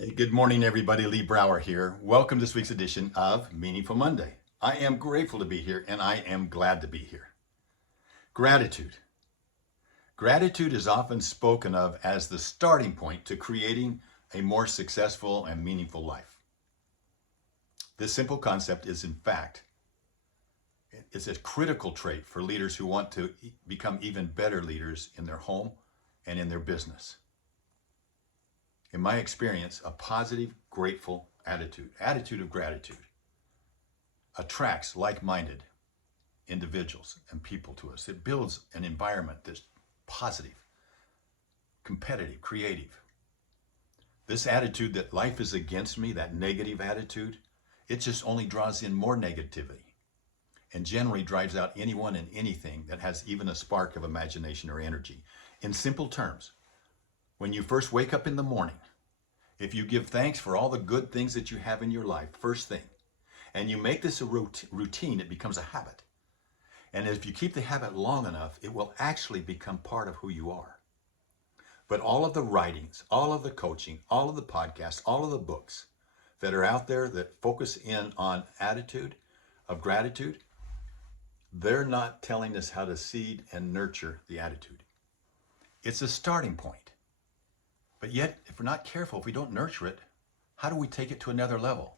Hey, good morning, everybody. Lee Brower here. Welcome to this week's edition of Meaningful Monday. I am grateful to be here and I am glad to be here. Gratitude. Gratitude is often spoken of as the starting point to creating a more successful and meaningful life. This simple concept is, in fact, it's a critical trait for leaders who want to become even better leaders in their home and in their business. In my experience, a positive, grateful attitude of gratitude, attracts like-minded individuals and people to us. It builds an environment that's positive, competitive, creative. This attitude that life is against me, that negative attitude, it just only draws in more negativity and generally drives out anyone and anything that has even a spark of imagination or energy. In simple terms, when you first wake up in the morning, if you give thanks for all the good things that you have in your life, first thing, and you make this a routine, it becomes a habit. And if you keep the habit long enough, it will actually become part of who you are. But all of the writings, all of the coaching, all of the podcasts, all of the books that are out there that focus in on attitude of gratitude, they're not telling us how to seed and nurture the attitude. It's a starting point. But yet, if we're not careful, if we don't nurture it, how do we take it to another level?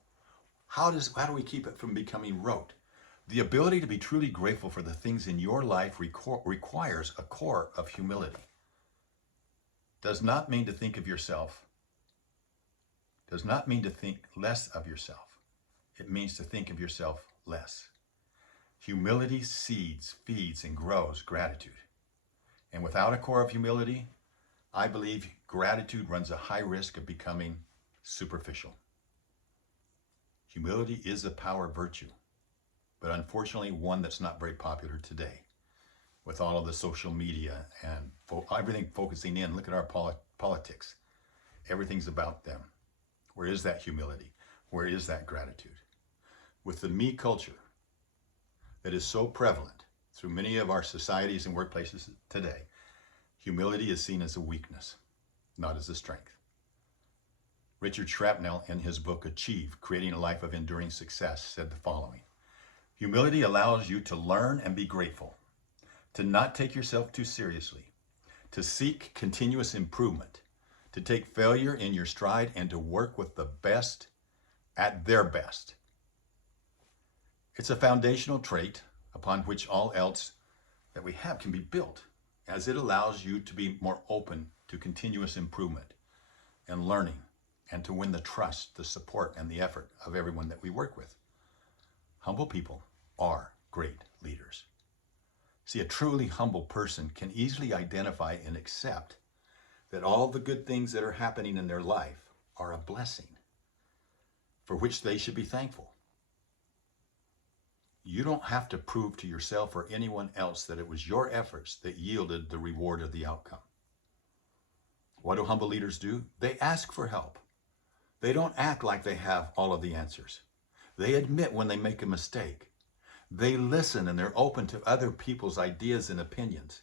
How do we keep it from becoming rote? The ability to be truly grateful for the things in your life requires a core of humility. Does not mean to think of yourself. Does not mean to think less of yourself. It means to think of yourself less. Humility seeds, feeds, and grows gratitude. And without a core of humility, I believe gratitude runs a high risk of becoming superficial. Humility is a power virtue, but unfortunately one that's not very popular today with all of the social media and everything focusing in. Look at our politics. Everything's about them. Where is that humility? Where is that gratitude? With the me culture that is so prevalent through many of our societies and workplaces today, humility is seen as a weakness, not as a strength. Richard Shrapnel, in his book Achieve, Creating a Life of Enduring Success, said the following: humility allows you to learn and be grateful, to not take yourself too seriously, to seek continuous improvement, to take failure in your stride, and to work with the best at their best. It's a foundational trait upon which all else that we have can be built, as it allows you to be more open to continuous improvement and learning, and to win the trust, the support, and the effort of everyone that we work with. Humble people are great leaders. See, a truly humble person can easily identify and accept that all the good things that are happening in their life are a blessing for which they should be thankful. You don't have to prove to yourself or anyone else that it was your efforts that yielded the reward of the outcome. What do humble leaders do? They ask for help. They don't act like they have all of the answers. They admit when they make a mistake. They listen and they're open to other people's ideas and opinions.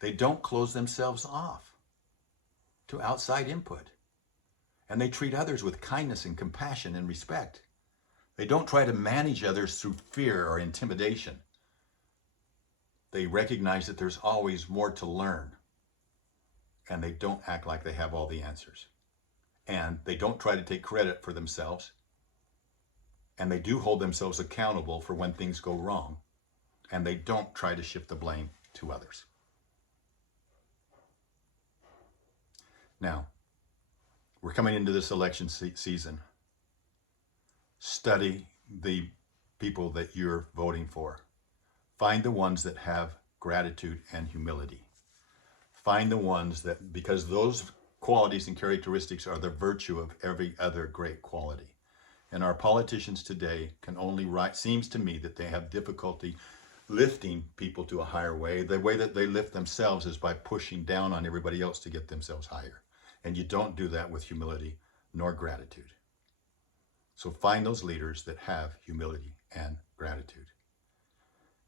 They don't close themselves off to outside input. And they treat others with kindness and compassion and respect. They don't try to manage others through fear or intimidation. They recognize that there's always more to learn. And they don't act like they have all the answers. And they don't try to take credit for themselves. And they do hold themselves accountable for when things go wrong. And they don't try to shift the blame to others. Now, we're coming into this election season. Study the people that you're voting for. Find the ones that have gratitude and humility. Find the ones that, because those qualities and characteristics are the virtue of every other great quality. And our politicians today seems to me that they have difficulty lifting people to a higher way. The way that they lift themselves is by pushing down on everybody else to get themselves higher. And you don't do that with humility nor gratitude. So find those leaders that have humility and gratitude.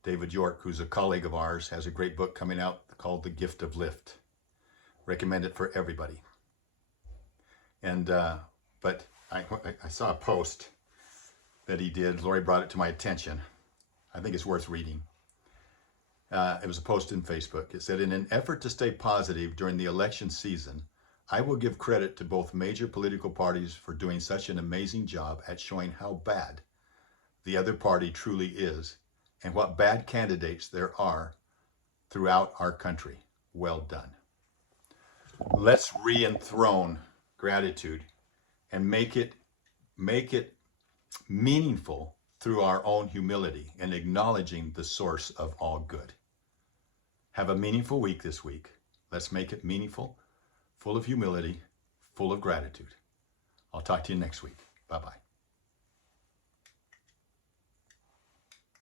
David York, who's a colleague of ours, has a great book coming out called The Gift of Lift. Recommend it for everybody. And but I saw a post that he did. Lori brought it to my attention. I think it's worth reading. It was a post in Facebook. It said, in an effort to stay positive during the election season, I will give credit to both major political parties for doing such an amazing job at showing how bad the other party truly is and what bad candidates there are throughout our country. Well done. Let's re-enthrone gratitude and make it meaningful through our own humility and acknowledging the source of all good. Have a meaningful week this week. Let's make it meaningful, full of humility, full of gratitude. I'll talk to you next week. Bye-bye.